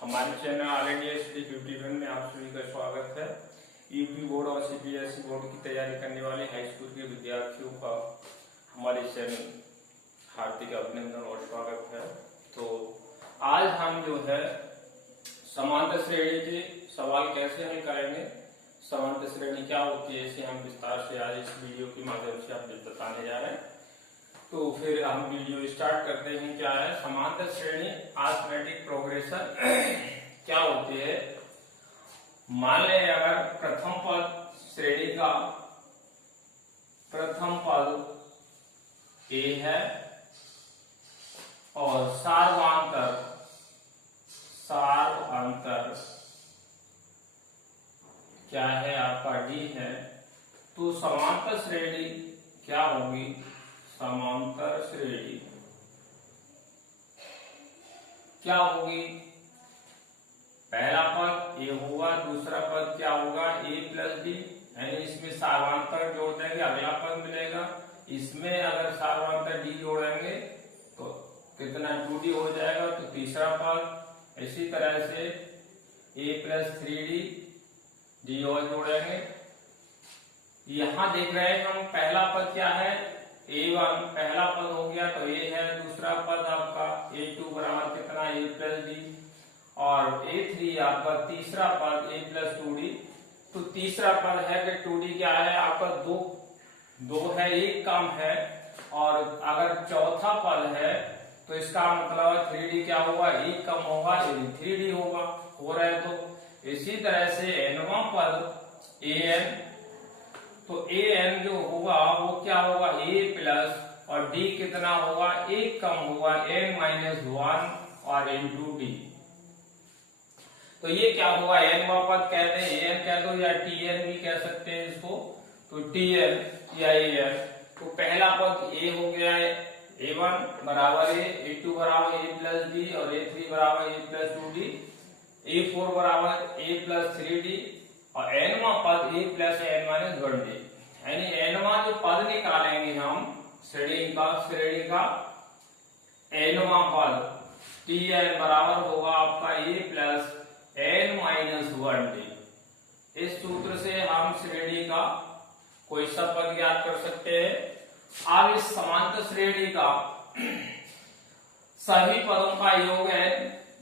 हमारे channel all India study 51 में आप सभी का स्वागत है। यूपी बोर्ड और सीबीएसई बोर्ड की तैयारी करने वाले हाई स्कूल के विद्यार्थियों का हमारे चैनल हार्दिक अभिनंदन और स्वागत है। तो आज हम जो है समांतर श्रेणी के सवाल कैसे हल करेंगे, समांतर श्रेणी क्या होती है, इसे हम विस्तार से आज इस वीडियो के माध्यम से आपको बताने जा रहे हैं। तो फिर हम वीडियो स्टार्ट करते हैं। क्या है समांतर श्रेणी अरिथमेटिक प्रोग्रेशन क्या होती है। मान लें अगर प्रथम पद श्रेणी का प्रथम पद ए है और सार्वंतर क्या है आपका डी है, तो समांतर श्रेणी क्या होगी। समांतर श्रेणी क्या होगी, पहला पद ए होगा, दूसरा पद क्या होगा ए प्लस बी, यानी इसमें सार्वंतर जोड़ देंगे अगला पद मिलेगा। इसमें अगर सार्वंतर डी जोड़ेंगे तो कितना 2d हो जाएगा, तो तीसरा पद। इसी तरह से ए प्लस 3d डी और जोड़ेंगे। यहां देख रहे हैं हम पहला पद क्या है a1 पहला पद हो गया तो a है, दूसरा पद आपका a2 बराबर कितना a प्लस डी और a3 आपका तीसरा पद a प्लस 2d। तो तीसरा पद है कि 2d क्या है आपका दो है, एक कम है। और अगर चौथा पद है तो इसका मतलब 3d क्या होगा, एक कम होगा, 3d होगा हो रहा है। तो इसी तरह से nवां पद an, तो an जो होगा वो क्या होगा a प्लस और d कितना होगा, एक कम होगा n माइनस 1 और इंटू डी। तो ये क्या होगा nवां पद कहते हैं, an कह दो या tn भी कह सकते हैं इसको। तो tn या an, तो पहला पद a हो गया है a1 बराबर a, a2 बराबर a प्लस b और a3 बराबर a प्लस 2d, a4 बराबर a प्लस 3d और nवां पद a plus n minus 1d। यानी nवां जो पद निकालेंगे हम श्रेणी का nवां पद tn बराबर होगा आपका a plus n minus 1d। इस सूत्र से हम श्रेणी का कोई सा पद ज्ञात कर सकते हैं। अब इस समांतर श्रेणी का सभी पदों का योग है,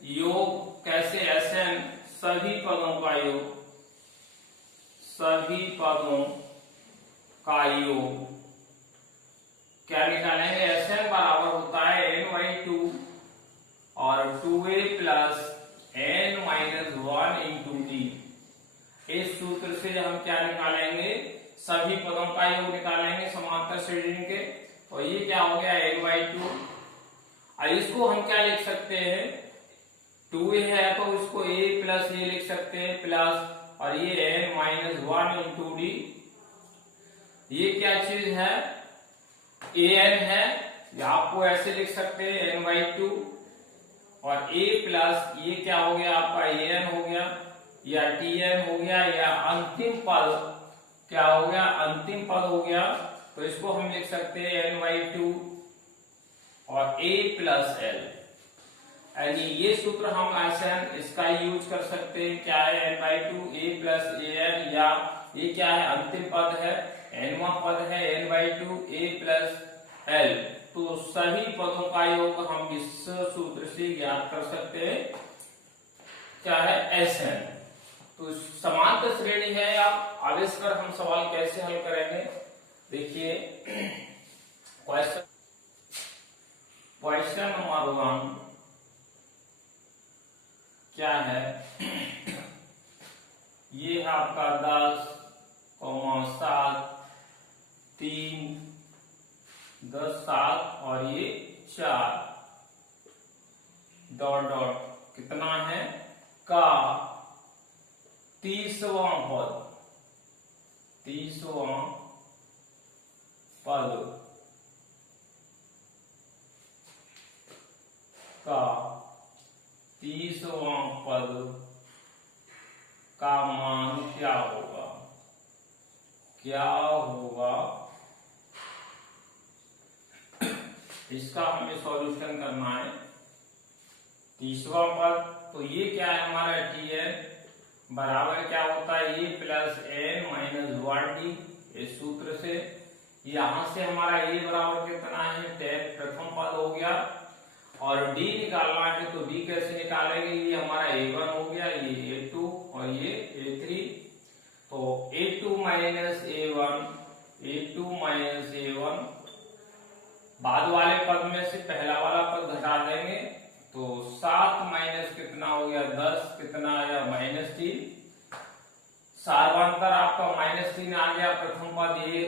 योग कैसे Sn, सभी पदों का योग, सभी पदों का योग क्या निकालेंगे, Sn बराबर होता है n/2 और 2a plus n minus 1 into D. इस सूत्र से हम क्या निकालेंगे, सभी पदों का योग निकालेंगे समांतर श्रेणी के। तो ये क्या हो गया n/2। अब इसको हम क्या लिख सकते हैं, 2a है तो इसको a प्लस a लिख सकते हैं प्लस, और ये n माइनस 1 इंटू डी। ये क्या चीज है, an है, या आपको ऐसे लिख सकते हैं n/2 और a प्लस ये क्या हो गया आपका an हो गया या tn हो गया, या अंतिम पद क्या हो गया, अंतिम पद हो गया। तो इसको हम लिख सकते हैं n/2 और a प्लस l। यानी ये सूत्र हम Sn इसका यूज कर सकते हैं। क्या है n/2 a प्लस an, या ये क्या है अंतिम पद है, nवां पद है n/2 a प्लस l। तो सभी पदों का योग हम इस सूत्र से ज्ञात कर सकते हैं, क्या है Sn। तो समांतर श्रेणी है। अब इस पर हम सवाल कैसे हल करेंगे, देखिए क्वेश्चन नंबर 1 क्या है, ये है आपका 10, 7, 3, 10, 7 और ये 4 डॉट डॉट कितना है का 30वां पद, 30वां पद का 30वां पद का मान क्या होगा, इसका हमें सॉल्यूशन करना है। तीसवा पद, तो ये क्या है हमारा Tn बराबर क्या होता है a plus n minus 1d, इस सूत्र से। यहां से हमारा a बराबर कितना है 10 प्रथम पद हो गया, और d निकालना है तो d कैसे निकालेंगे, ये हमारा a1 हो गया, ये a2 और ये a3। तो a2 माइनस a1 बाद वाले पद में से पहला वाला पद घटा देंगे, तो 7 माइनस कितना हो गया 10, कितना आया -3। सार्वंतर आपका -3 आ गया, प्रथम पद a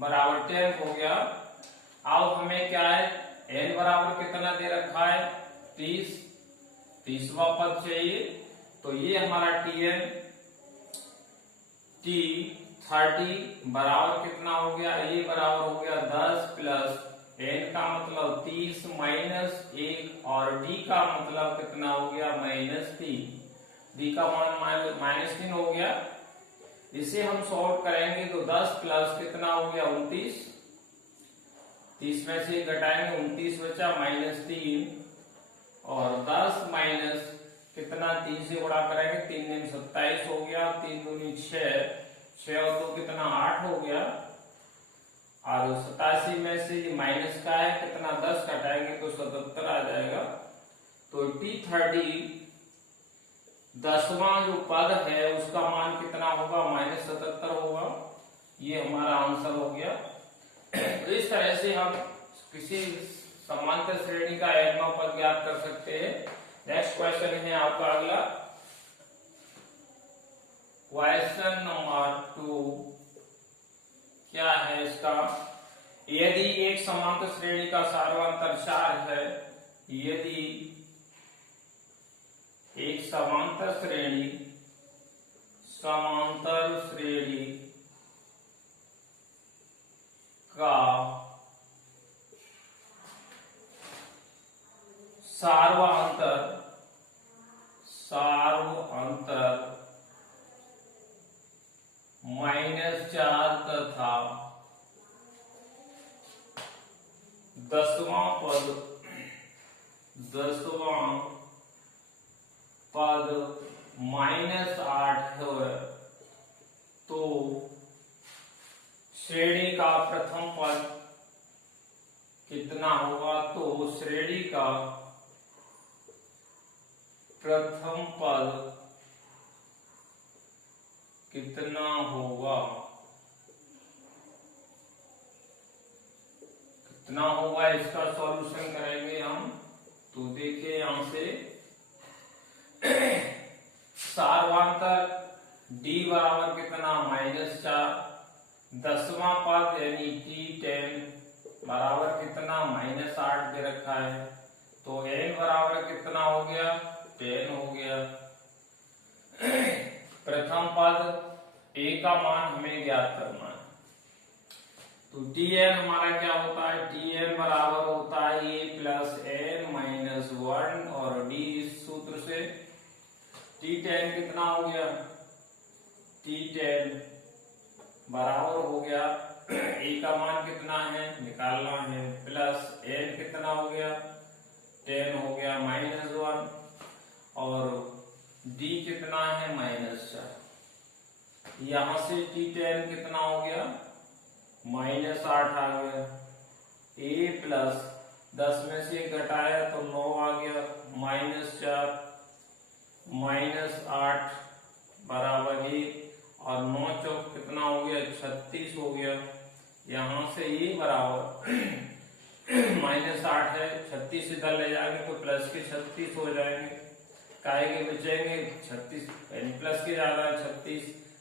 बराबर 10 हो गया। अब हमें क्या है n बराबर कितना दे रखा है 30, 30वां पद चाहिए। तो ये हमारा Tn T30 बराबर कितना हो गया, ये बराबर हो गया 10 प्लस n का मतलब 30 माइनस 1 और d का मतलब कितना हो गया -3, d का मान -3 हो गया। इसे हम सॉल्व करेंगे तो 10 प्लस कितना हो गया 29, 30 में से घटाएंगे 29 बचा -3, और 10 माइनस कितना 3 से गुणा करेंगे 3 दिन 27 हो गया, 3 दूनी 6 और 2 कितना 8 हो गया, और 87 में से ये माइनस का है कितना 10 घटाएंगे तो 77 आ जाएगा। तो T30 10वां जो पद है उसका मान कितना होगा -77 होगा, ये हमारा आंसर हो गया। तो इस तरह से हम किसी समांतर श्रेणी का n वां पद ज्ञात कर सकते हैं। नेक्स्ट क्वेश्चन है आपका अगला, क्वेश्चन नंबर 2 क्या है इसका, यदि एक समांतर श्रेणी का सार्वंतर 4 है, यदि एक समांतर श्रेणी का सार्वंतर -4 तथा 10वां पद -8 है, तो श्रेणी का प्रथम पद कितना होगा, तो श्रेणी का प्रथम पद कितना होगा, इसका सॉल्यूशन करेंगे हम। तो देखिए यहां से सार्वंतर d बराबर कितना -4, 10वां पद यानी T10 बराबर कितना -8 दे रखा है, तो n बराबर कितना हो गया 10 हो गया। प्रथम पद a का मान हमें ज्ञात करना है, तो Tn हमारा क्या होता है, Tn बराबर होता है a प्लस n माइनस 1 और d इस सूत्र से। T10 कितना हो गया, T10 बराबर हो गया a का मान कितना है निकालना है, प्लस n कितना हो गया 10 हो गया -1, और d कितना है -4। यहां से T10 कितना हो गया -8 आ गया, a प्लस 10 में से घटाया तो 9 आ गया, -4 -8 बराबर 1, और 9 चौक कितना हो गया 36 हो गया। यहां से ये बराबर -8 है, 36 इधर ले जाएंगे तो प्लस के 36 हो जाएंगे, काहे के बचेंगे 36 यानी प्लस के ज्यादा है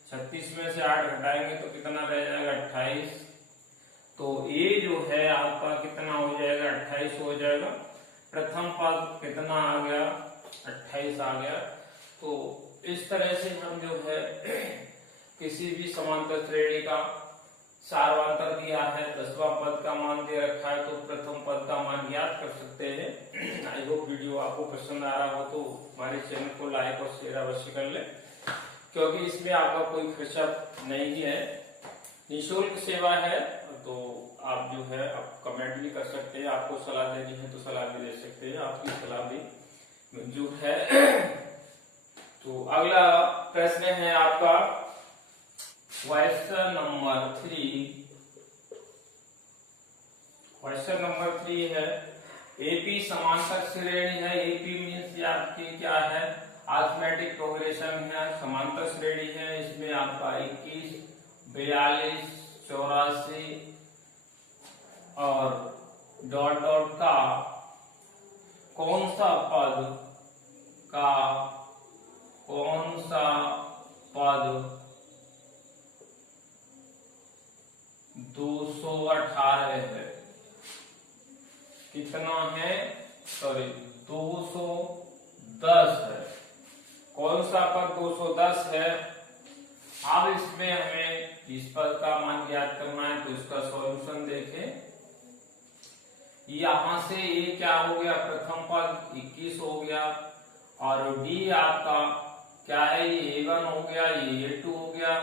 36 में से 8 घटाएंगे तो कितना रह जाएगा 28। तो ये जो है आपका कितना हो जाएगा 28 हो जाएगा। प्रथम पद कितना आ गया 28 आ गया। तो इस तरह से हम जो है किसी भी समांतर श्रेणी का सार्वंतर दिया है, 10वां पद का मान दे रखा है, तो प्रथम पद का मान ज्ञात कर सकते हैं। आई होप वीडियो आपको पसंद आ रहा हो तो हमारे चैनल को लाइक और शेयर अवश्य कर ले, क्योंकि इसमें आपका कोई खर्चा नहीं है, निःशुल्क सेवा है। तो आप जो है आप कमेंट भी कर सकते हैं, आपको सलाह देनी है तो सलाह भी दे सकते हैं, आपकी सलाह भी जो है। तो अगला प्रश्न है आपका क्वेश्चन नंबर 3। क्वेश्चन नंबर 3 है एपी समांतर श्रेणी है। एपी मीन्स आपकी क्या है, अरिथमेटिक प्रोग्रेशन है, समांतर श्रेणी है। इसमें आपका 21, 42, 84 और डॉट डॉट का कौन सा पद 218 है। कितना है, सॉरी 210 है। कौन सा पद 210 है। अब इसमें हमें इस पद का मान ज्ञात करना है, तो इसका सॉल्यूशन देखें। यहां से ये क्या हो गया, प्रथम पद 21 हो गया और डी आपका क्या है, ये A1 हो गया, ये A2 हो गया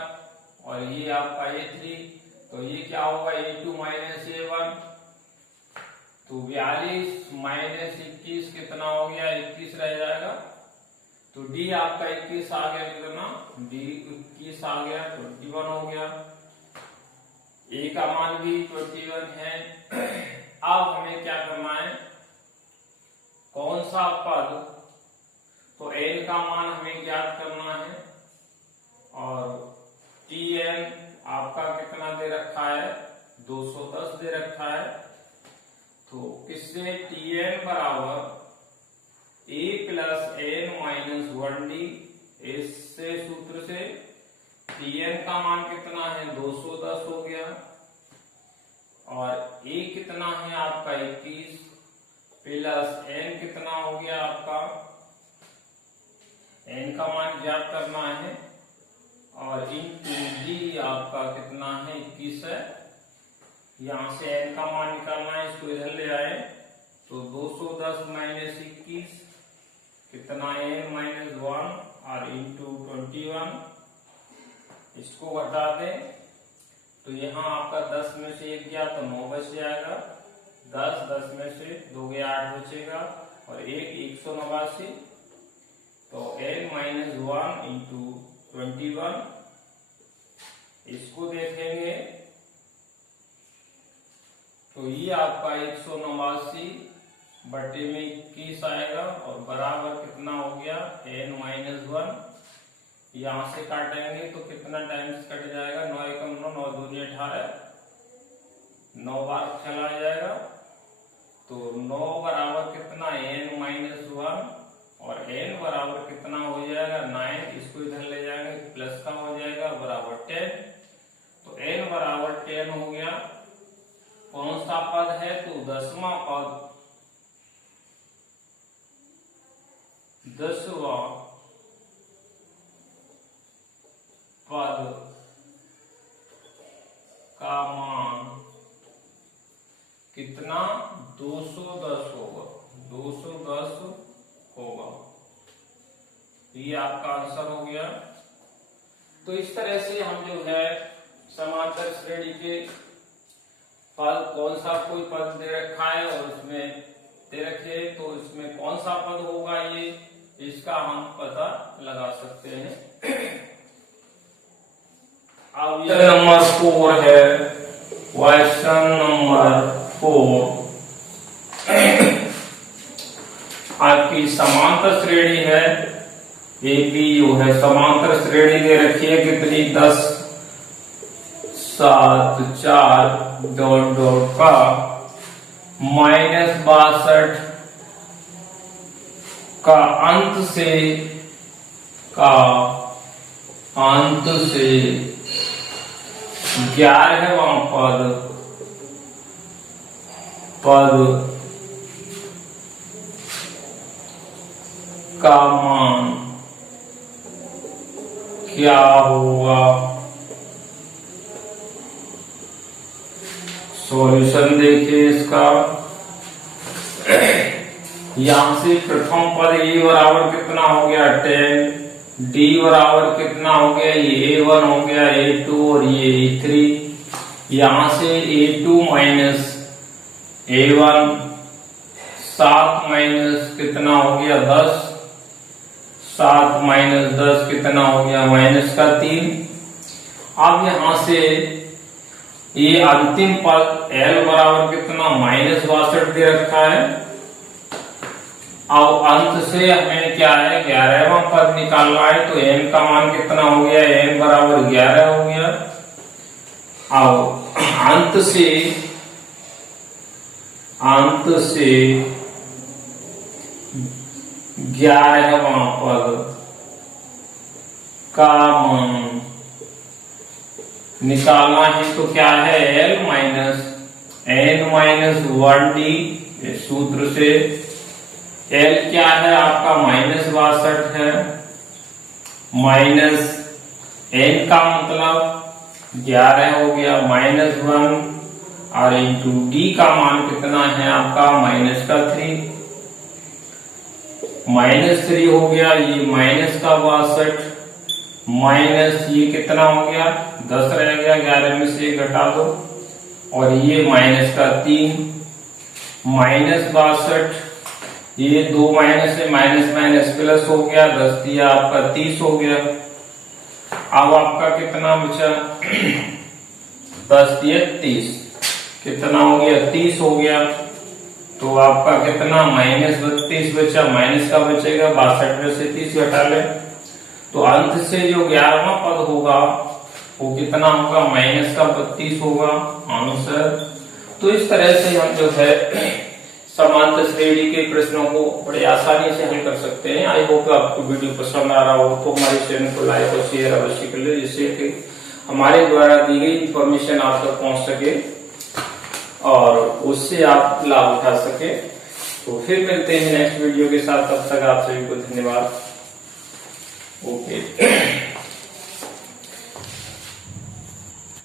और ये आपका A3। तो ये क्या होगा, A2 माइनस A1। तो 42 माइनस 21 कितना हो गया, 21 रह जाएगा। तो डी आपका 21 आ गया, कितना डी 21 आ गया, 21 हो गया। ए का मान भी 21 है। अब हमें क्या करना है, कौन सा पद, तो n का मान हमें ज्ञात करना है और tn आपका कितना दे रखा है, 210 दे रखा है। तो किससे, tn बराबर a plus n minus 1d। इससे सूत्र से tn का मान कितना है, 210 हो गया और a कितना है आपका 21 प्लस n कितना हो गया आपका, n का मान ज्ञात करना है और इंटू d आपका कितना है, 21 है। यहां से n का मान निकालना है, इसको इधर ले आए तो 210 माइनस 21 कितना, n माइनस 1 और इंटू 21। इसको घटा दें तो यहाँ आपका 10 में से 1 गया तो 9 बच जाएगा। 10 में से 2 गया 8 बचेगा और 189। तो n माइनस 1 इंटू 21। इसको देखेंगे तो ये आपका 189 बटे में 21 आएगा और बराबर कितना हो गया, n माइनस 1। यहां से काटेंगे तो कितना टाइम्स कट जाएगा, 9 एकम 9, 9 दूनी 18, 9 बार चला जाएगा। तो 9 बराबर कितना, n माइनस 1 और n बराबर कितना हो जाएगा, 9। इसको इधर ले जाएंगे प्लस का हो जाएगा बराबर 10। तो n बराबर 10 हो गया। कौन सा पद है, तो 10वां पद, 10वां पद का मान कितना, 210 होगा, 210 होगा। ये आपका आंसर हो गया। तो इस तरह से हम जो है समांतर श्रेणी के पद, कौन सा कोई पद दे रखा है और उसमें दे रखे तो इसमें कौन सा पद होगा, ये इसका हम पता लगा सकते हैं। अब नंबर 4 है, क्वेश्चन नंबर 4 आपकी समांतर श्रेणी है। एपी जो है समांतर श्रेणी दे रखी है, कितनी, 10, 7, 4 डॉट डॉट का -62 का अंत से 11वां पद का मान क्या होगा। सॉल्यूशन देखिए इसका। यहां से प्रथम पद ए बराबर कितना हो गया, 10, डी बराबर कितना हो गया, ये A1 हो गया, A2 और ये A3। यहां से A2 माइनस A1 7 माइनस कितना हो गया 10, 7 माइनस 10 कितना हो गया माइनस का 3। अब यहां से ये अंतिम पद L बराबर कितना -62 दे रखा है। अब अंत से हमें क्या है 11वां पद निकालना है, तो n का मान कितना हो गया, n बराबर 11 हो गया। अब अंत से 11वां पद का मान निकालना है, तो क्या है L minus n minus 1D सूत्र से। L क्या है आपका -62 है, माइनस n का मतलब 11 हो गया -1 और इंटू D का मान कितना है आपका -3 -3 हो गया, ये माइनस का 62 माइनस ये कितना हो गया 10 रह गया, 11 में से 1 घटा दो, और ये -3 -62, ये 2 माइनस है, माइनस माइनस प्लस हो गया, 10 दिया आपका 30 हो गया। अब आपका कितना बचा 10 दिया 30, कितना हो गया 30 हो गया। तो आपका कितना -32 बचा, माइनस का बचेगा 62 में से 30 घटा ले, तो अंत से जो 11वां पद होगा वो कितना होगा -32 होगा आंसर। तो इस तरह से हम जो है समांतर श्रेणी के प्रश्नों को बड़े आसानी से हल कर सकते हैं। आई होप आपको वीडियो पसंद आ रहा हो तो हमारे चैनल को लाइक और शेयर अवश्य कर ले, जिससे कि हमारे द्वारा दी गई इंफॉर्मेशन आप तक पहुंच सके और उससे आप लाभ उठा सके। तो फिर मिलते हैं नेक्स्ट वीडियो के साथ, तब तक आप सभी को धन्यवाद। ओके।